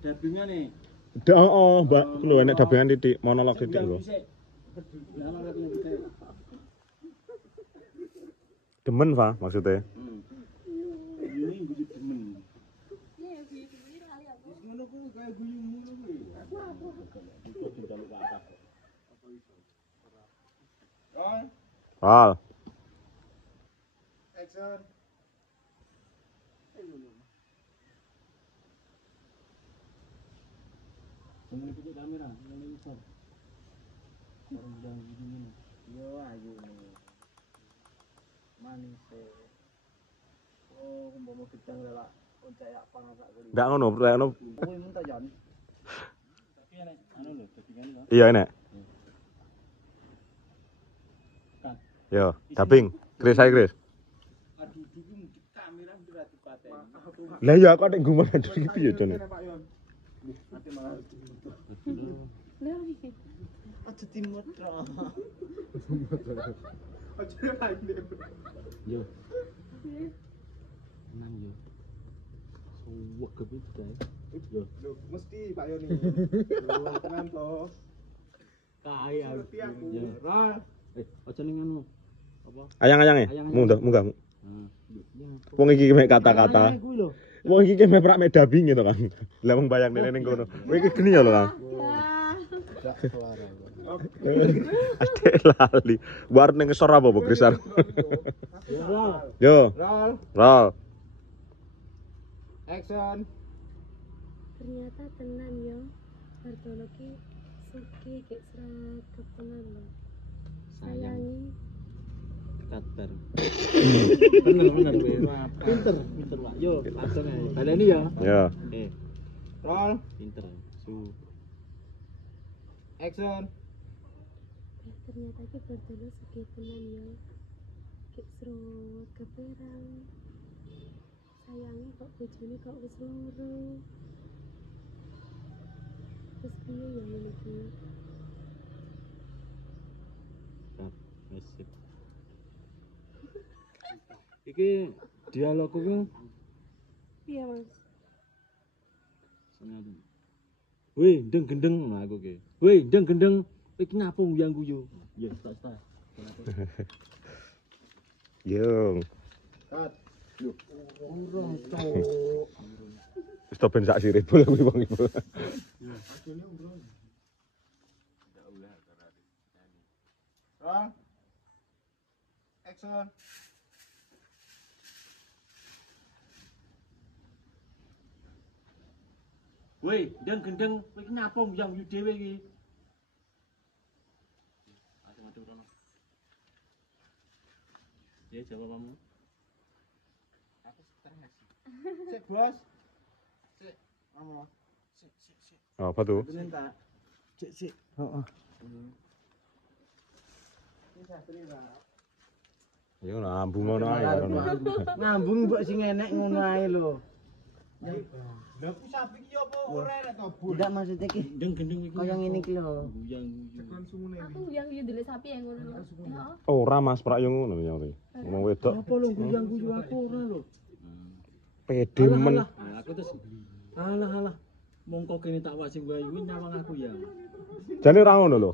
Dabingan nih. Oh, Mbak, lho enek dabingan titik, monolog titik lho. Demen, Pak, maksudnya. Ini bujuk demen. Ngono ku kayak guyungmu kuwi. Hal. Action. Jangan punya kamera, yang besar. Orang jangan begini. Yo ayo nih. Manis. Oh, mau kita ngelak oncak apa ngasa kali. Enggak ngono, ngono. Oh, minta jan. Tapi enak anu lho, dabingan lho. Iya enek. Kan. Yo, dabing. Kris ae, Kris. Aduh, iki kamera udah dipateni. Lah ya kok nek gumun iki piye, Jon? Ate malah. Aja timut ra. Aja lain. Yo. Nang yo. Suwek kepite. Yo. Lho, mesti Pak Yoni. Lho, tenan to. Kae aku. Yo, ra. Aja ning anu. Apa? Ayang-ayange. Munggah. Wong iki mek kata-kata. Wong iki mek prak mek dabing to, Kang. Lah wong bayang dene ning kono. Kowe iki geni ya lho, Kang. Adek lali. War ning ngesor apa, Bu Krisar? Yo. Roll. Action. Ternyata tenan yo. Bartolo ki suki gek sregep tenan lho. Sayangi Kabar. Bener we. Pinter Pak. Yo, langsung ae. Baleni ya. Ya. Roll. Pinter. Su. Action. ternyata ki Bartolo suki tenan yo. Gek sregep perang. Sayangi kok bojone kok wis loro. Terus piye ya ngene iki? Mesip. Iki dialogku ku Piye, Mas? sengaja. Weh, ndeng gendeng nah aku ki. Weh, ndeng gendeng iki ngapa nguyang guyu? Ya, tak. Yo. Kat. Yo. Urung to. Wis to ben sak sirip kuwi wong iku. Ya, asline urung. Enggak ulah karare. Roll. Action. Woi, ndeng gendeng kowe iki ngapa nguyang yu dhewe iki? Adu rono. Ya jawab kamu. Aku stres. Sik, Bos. Sik, kamu. Sik. Apa tuh? Minta. Sik. Heeh. Ini sastri ra. Ya ngambung ngono ae karo. Ngambung mbok sing enek ngono ae lho. Lah ku sapi ki apa ora nek to, Bu? Enggak maksudnya ki ndeng gendeng iki. Kaya ngene iki lho. Guyang guyu. Aku yang ndelok sapi yang ngono lho. Heeh. Ora Mas, prak yo ngono nyori. Wong wedok. Apa lho guyang guyu aku ora lho. Pede men. Aku terus alah. Mongko kene tak wasi bayu nyawang aku ya. Jane ora ngono lho.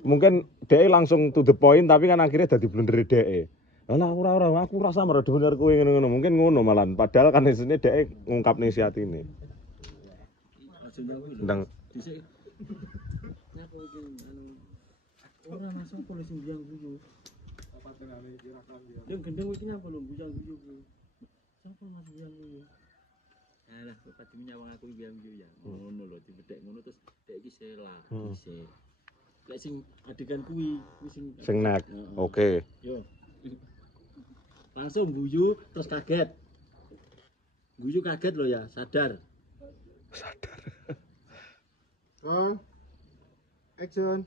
Mungkin dhek langsung to the point tapi kan akhirnya dadi blunder dhek. Lah ora aku rasa merem bener kowe ngono-ngono. Mungkin ngono malan. Padahal kan isine dhek ngungkapne isi atine. Ndang Dhisik. Nyaku iki anu ora langsung polisi guyang guyu. Apa tenane kira-kira. Yang gendeng iki nyapa lho guyang guyu ku. Sapa mas guyang guyu? Alah kok padime nyawang aku guyang guyu ya. Ngono lho dibedhek ngono terus dek iki sela dhisik. Lek sing adegan kuwi sing nek. Oke. Yo. Langsung guyu terus kaget. Guyu kaget lho ya, sadar. Action.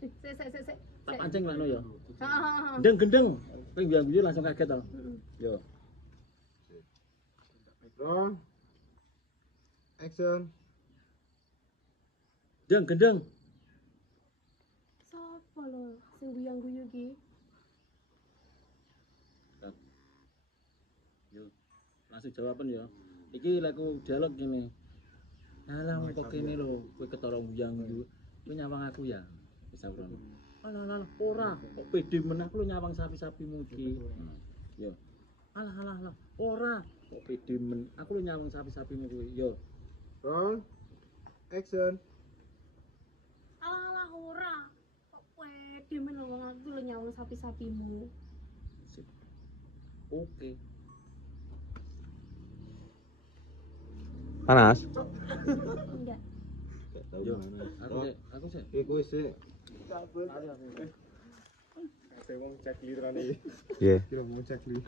Sik. Tak pancing lah no ya. Heeh. Gendeng gendeng. Kowe guyu langsung kaget to. Yo. Roll. Action. Gendeng. Sopo lho sing guyang-guyu ki? Yo. langsung jawaban ya. Iki laku dialog gini. Alah kok kene lho, kowe ketara buyang yo. Kowe nyawang aku ya. Wis sabrono. Alah ora, kok pede men aku lho nyawang sapi-sapimu iki. Yo. Alah, ora, kok pede men aku lho nyawang sapi-sapimu kuwi. Yo. Roll. Action. Alah ora. Kok pede men lho wong aku lho nyawang sapi-sapimu. Sip. Oke. Panas. Enggak. Yo. Aku sih. Iku sih. Iya. Kira mau cek li.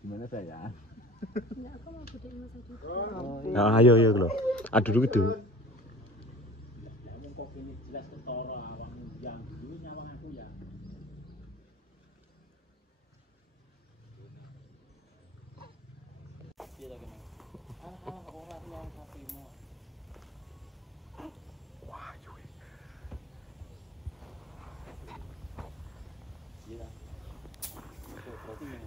Gimana saya? Enggak, aku mau budek Mas Adi. Nah, ayo lho. Duduk itu. Kok kene jelas ketara awakmu buyang dulu nyawang aku ya. Iya lagi. Alah ora nyawang sapimu. Iya. Berarti ini.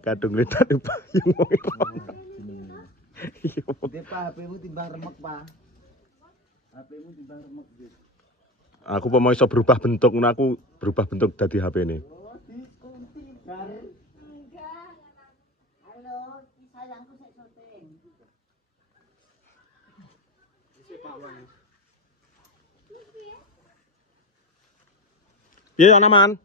Kadung lihat di payung. Iya. Dia Pak, HP-mu timbang remek, Pak. HP-mu timbang remek iki. Aku mau iso berubah bentuk, nah aku berubah bentuk dari HP ini. Enggak. Halo, sayangku sik syuting. Iya, Naman.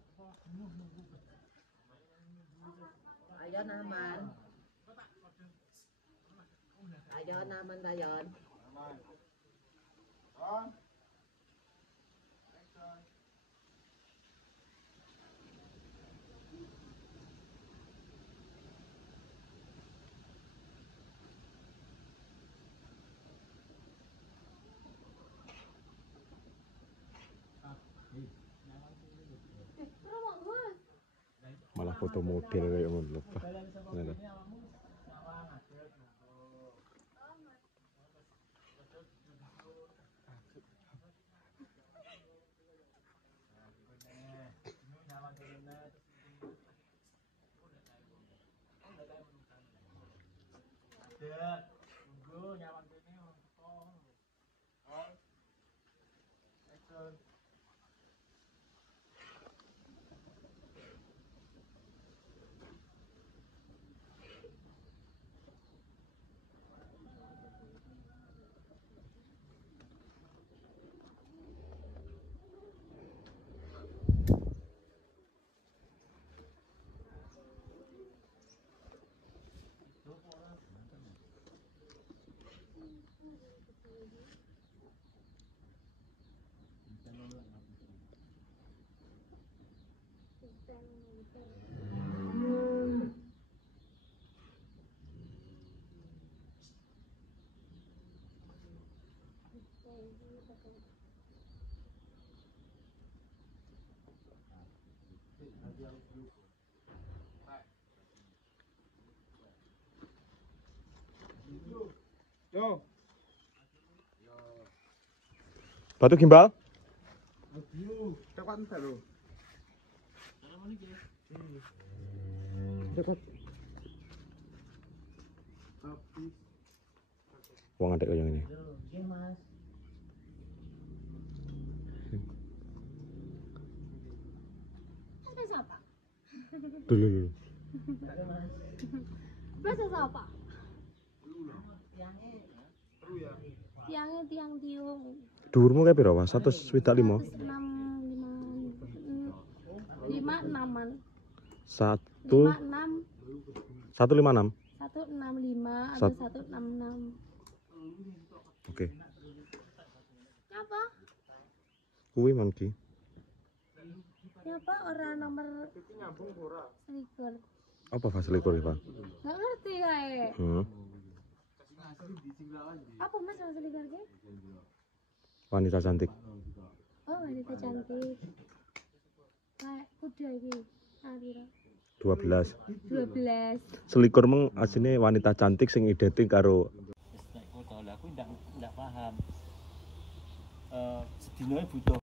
Ayo Naman. Ayo Naman Dayon. Malah foto model kayak ngono. Nah. Tunggu nyawang kene orang teko. Yo. Batu gimbal? Aduh, cepat entar lho. Cepat. Habis. Wong ada yang ini. Oke, Mas. Ada siapa? Dulu. Bahasa siapa? Tiangnya Seru ya. Tiangnya tiang tiung. Dhuwurmu kayak piro, Mas? 165. 56-an. 1 56 156. 165 atau 166. Oke. Apa? Kuwi mangki. Apa orang nomor Nyambung ora. selikur? Apa fasilitas iki, Pak? Nggak ngerti kayak. Apa mas sama selikur ke? Wanita cantik. Oh wanita cantik. Kayak kuda ini. Adira. 12. 12. Selikur meng asine wanita cantik sing identik karo Wis nek kowe tau, lah aku ndak paham. Sedina butuh